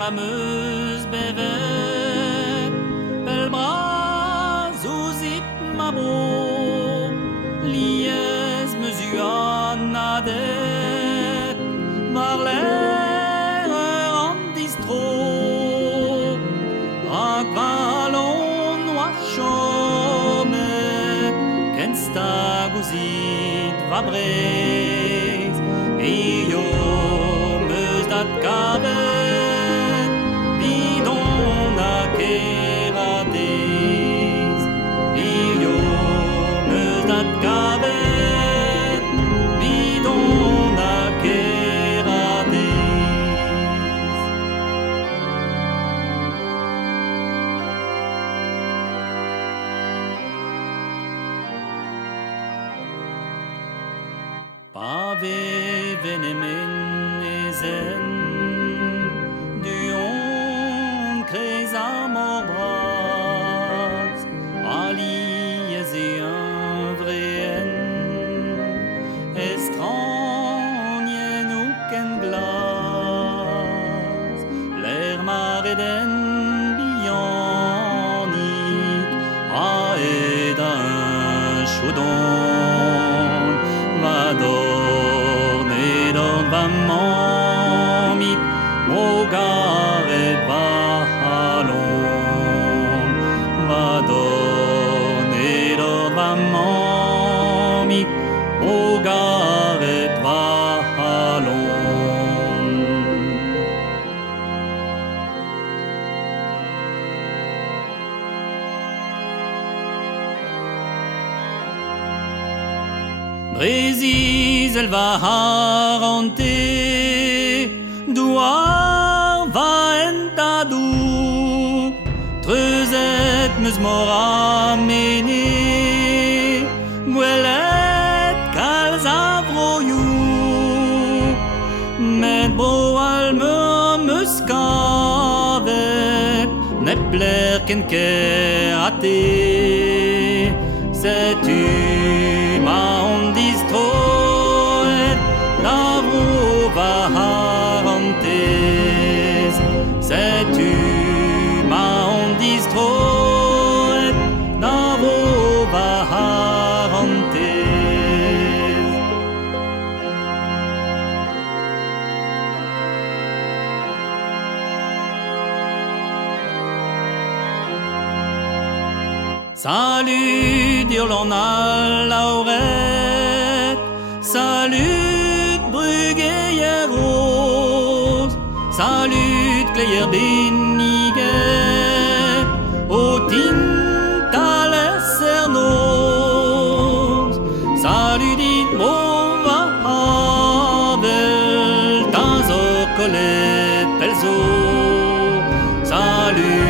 rameuse bevet, pel bras ouzit ma bo, liez mesuan nadet, var l'air an distro, rak valon noa chomet, ken stag ouzit va brez, io meus dat kavet, bidon a keradez. Io meus dat kavet, bidon a keradez. Pave venemen ezen, duon krez amor braz, ali ez e un vreen, estranien ou ken glas, l'air mareden bianik, a ed a un chaudon, va dorned or va mamik, o garet va halon, va dorned or va mamik, o garet va halon. Breziz el va harante, douar va entadou, treuzet meus mor amene, gwelet kalz a vroioù, met bro al meus kavet, nep ler ken ker ate, setu ma on distroet, da vro va harantez, setu ma on distroet, da vro va harantez. Salut d'Irlande à Lauret, salut Bruguière Rose, salut Claire Beniguet, au tint à l'Essernos, salut dit Bova Havel, dans au collet pelzo, salut